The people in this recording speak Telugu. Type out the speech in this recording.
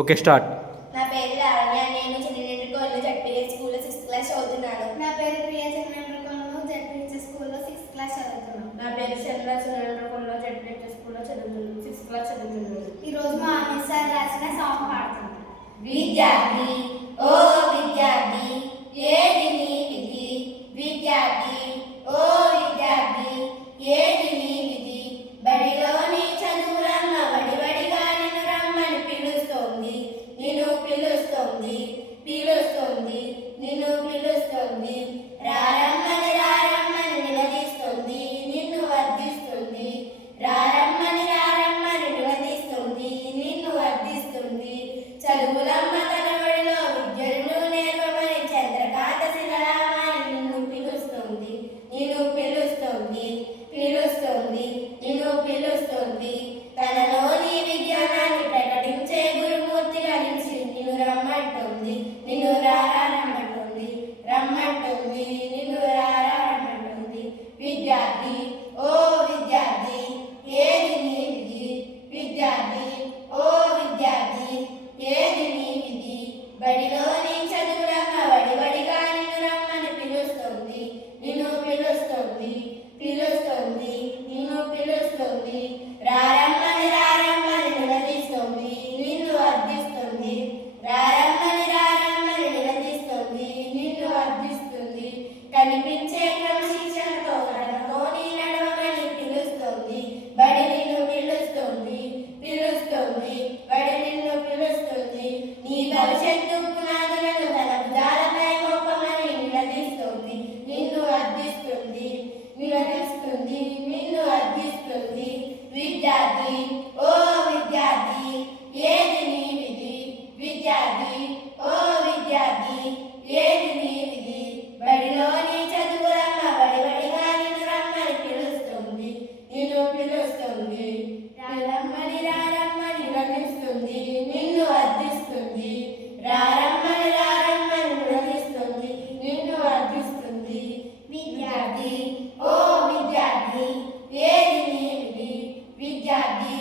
Okay start. నా పేరు లావణ్య. నేను చిన్నకోళ్ళు జడ్పీహెచ్ స్కూల్లో 6th క్లాస్ చదువుతున్నాను. నా పేరు ప్రియా. చిన్నకోళ్ళు జడ్పీహెచ్ స్కూల్లో 6th క్లాస్ చదువుతున్నాను. నా పేరు చంద్ర. చిన్నకోళ్ళు జడ్పీహెచ్ స్కూల్లో 6th క్లాస్ చదువుతున్నాను. ఈరోజు మా అమిత్ సార్ రాసిన సాంగ్ పాడుతున్నాను. విద్యార్థి ఓ విద్యార్థి ఏది నీ విధి, విద్యార్థి ఓ విద్యార్థి ఏది నీ విధి, బడిలోని చదువురమ్మ వడివడిగా నిన్ను రమ్మని పిలుస్తోంది, నిన్ను పిలుస్తోంది, పిలుస్తోంది, నిన్ను పిలుస్తోంది. రారమ్మని రారమ్మని నిలదీస్తుంది, నిన్ను వర్ధిస్తుంది. రారమ్మని రారమ్మని నిలదీస్తుంది, నిన్ను వర్ధిస్తుంది. చదువులమ్మ తలవడిలో విద్యను నేర్పమని చంద్రకాంత శిలరామని నిన్ను పిలుస్తుంది, నిన్ను పిలుస్తుంది, పిలుస్తుంది, నిన్ను పిలుస్తుంది. తనలోని విజ్ఞానాన్ని ప్రకటించే గురుమూర్తిగా నిలిచి నిన్ను రమ్మంటుంది, నిన్ను రమ్మంటుంది, రమ్మంటుంది, నిన్ను రమ్మంటుంది. విద్యార్థి ఓ విద్యార్థి ఏది నీ విధి, విద్యార్థి ఓ విద్యార్థి ఏది నీ విధి, బడిలోని చదువులమ్మ వడివడిగా నిన్ను రమ్మని పిలుస్తుంది, నిన్ను పిలుస్తుంది, పిలుస్తుంది, నిన్ను పిలుస్తుంది. రారమ్మని రారమ్మని నిలదీస్తుంది, నిన్ను వర్ధిస్తుంది. రారమ్మని రారమ్మని నిలదీస్తుంది, నిన్ను వర్ధిస్తుంది. కనిపించే క్రమశిక్షణతో నడవతోని నడవమని పిలుస్తుంది, బడి నిన్ను పిలుస్తుంది, పిలుస్తుంది, బడి నిన్ను పిలుస్తుంది. నీ భవిష్యత్తు పునాదులను తన భుజాలపై మోపమని నిలదీస్తుంది, నిన్ను అర్థిస్తుంది, నిలదీస్తుంది, నిన్ను అర్థిస్తుంది. విద్యార్థి ఓ విద్యార్థి ఏది నీ విధి, విద్యార్థి ఓ విద్యార్థి ఏది నీ విధి, బడిలోని చదువులమ్మ వడివడిగా నిన్ను రమ్మని పిలుస్తుంది, నిన్ను పిలుస్తుంది. రారమ్మని రారమ్మని నిలదీస్తుంది, నిన్ను అర్థిస్తుంది. రారమ్మని రారమ్మని నిలదీస్తుంది, నిన్ను అర్థిస్తుంది. విద్యార్థి ఓ విద్యార్థి ఏది నీ విధి, విద్యార్థి